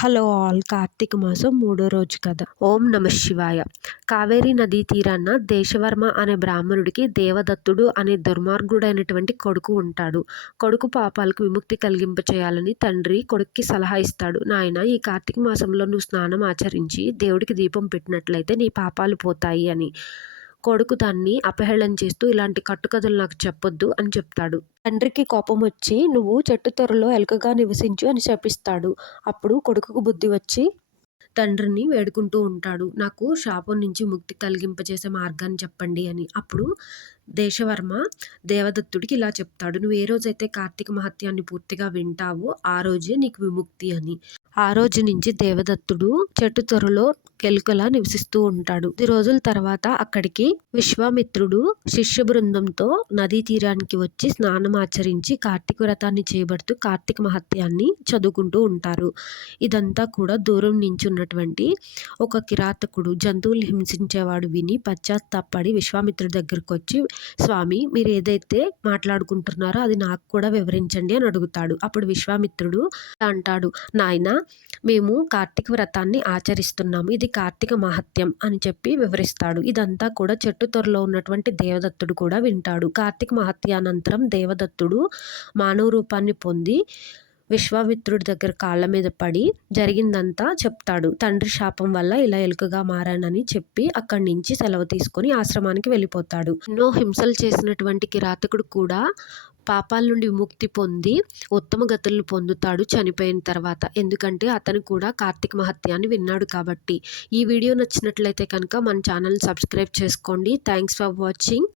Hello all, Karthika మాసం 3వ రోజు కథ. ఓం నమ శివాయ. కావేరీ నదీ తీరాన దేశవర్మ అనే బ్రాహ్మణుడికి దేవదత్తుడు అనే దుర్మార్గుడైనటువంటి కొడుకు ఉంటాడు. కొడుకు పాపాలకు విముక్తి కలిగింపచేయాలని తండ్రి కొడుక్కి సలహా ఇస్తాడు. నాయన, ఈ కార్తీక మాసంలో నువ్వు స్నానం ఆచరించి దేవుడికి దీపం పెట్టినట్లయితే నీ పాపాలు పోతాయి అని. కొడుకు దాన్ని అపహేళన చేస్తూ ఇలాంటి కట్టుకథలు నాకు చెప్పొద్దు అని చెప్తాడు. తండ్రికి కోపం వచ్చి నువ్వు చెట్టు త్వరలో ఎలుకగా నివసించు అని శపిస్తాడు. అప్పుడు కొడుకుకు బుద్ధి వచ్చి తండ్రిని వేడుకుంటూ ఉంటాడు, నాకు శాపం నుంచి ముక్తి కలిగింపజేసే మార్గాన్ని చెప్పండి అని. అప్పుడు దేశవర్మ దేవదత్తుడికి ఇలా చెప్తాడు, నువ్వు ఏ రోజైతే కార్తీక మహత్యాన్ని పూర్తిగా వింటావో ఆ రోజే నీకు విముక్తి అని. ఆ రోజు నుంచి దేవదత్తుడు చెట్టు త్వరలో ఎలుకలా నివసిస్తూ ఉంటాడు. 10 రోజుల తర్వాత అక్కడికి విశ్వామిత్రుడు శిష్య బృందంతో నదీ తీరానికి వచ్చి స్నానం ఆచరించి కార్తీక వ్రతాన్ని చేపడుతూ కార్తీక మహత్యాన్ని చదువుకుంటూ ఉంటారు. ఇదంతా కూడా దూరం నుంచి ఉన్నటువంటి ఒక కిరాతకుడు, జంతువులు హింసించేవాడు విని పశ్చాత్తాపడి విశ్వామిత్రుడి దగ్గరకు వచ్చి, స్వామి, మీరు ఏదైతే మాట్లాడుకుంటున్నారో అది నాకు కూడా వివరించండి అని అడుగుతాడు. అప్పుడు విశ్వామిత్రుడు అంటాడు, నాయనా, మేము కార్తీక వ్రతాన్ని ఆచరిస్తున్నాము, ఇది కార్తీక మహత్యం అని చెప్పి వివరిస్తాడు. ఇదంతా కూడా చెట్టు త్వరలో ఉన్నటువంటి దేవదత్తుడు కూడా వింటాడు. కార్తీక మహత్యానంతరం దేవదత్తుడు మానవ రూపాన్ని పొంది విశ్వామిత్రుడి దగ్గర కాళ్ళ మీద పడి జరిగిందంతా చెప్తాడు. తండ్రి శాపం వల్ల ఇలా ఎలుకగా మారానని చెప్పి అక్కడి నుంచి సెలవు తీసుకొని ఆశ్రమానికి వెళ్ళిపోతాడు. ఎన్నో హింసలు చేసినటువంటి కిరాతకుడు కూడా పాపాల నుండి విముక్తి పొంది ఉత్తమ గతులను పొందుతాడు చనిపోయిన తర్వాత. ఎందుకంటే అతను కూడా కార్తీక మహత్యాన్ని విన్నాడు కాబట్టి. ఈ వీడియో నచ్చినట్లయితే కనుక మన ఛానల్ని సబ్స్క్రైబ్ చేసుకోండి. Thanks for watching.